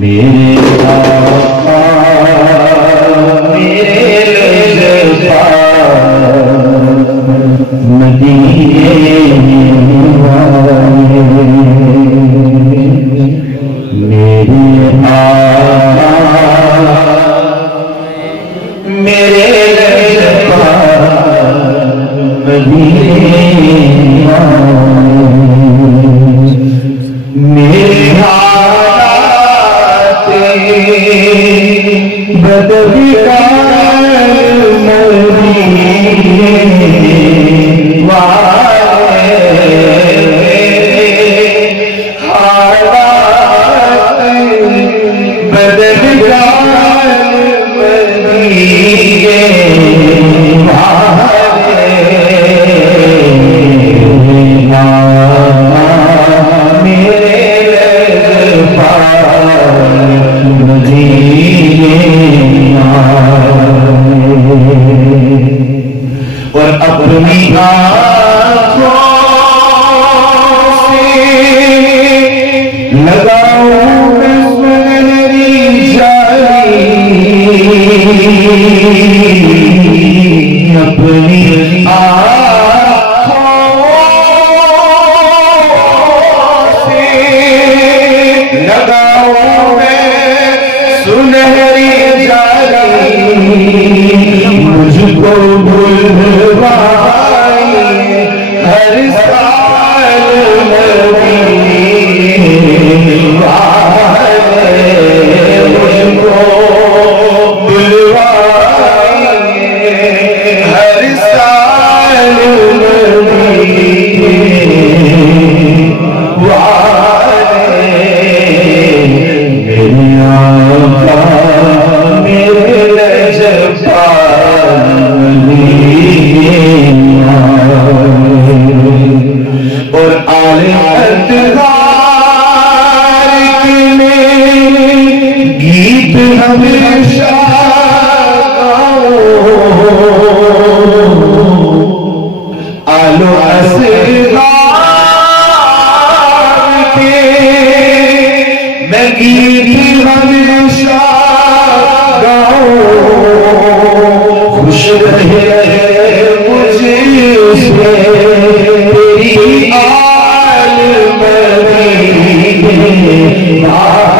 मेरे आका मेरे लज़्ज़ा मदीने वाले, मेरे आका मेरे लज़्ज़ा मदीने वाले, मेरे हालात बदलकार मदीने वाले, हालात बदलकार मदीने वाले, मेरे लज़्ज़ा मदीने और अपनी आँखों से लगाऊं मैं सुनहरी जाली, अपनी आँखों से लगाऊं मैं सुनहरी जाली, मुझको बुलवाई हर साल मदीने वाले, मुझको बुलवाई हर साल मदीने वाले, मेरे आका मेरे लज़्ज़ा और आले अतहार के गीत हमेशा गाओ, आलो असहार के मैं गीत हमेशा गाओ, खुश रहे मुझे तेरी आल मदीने वाले।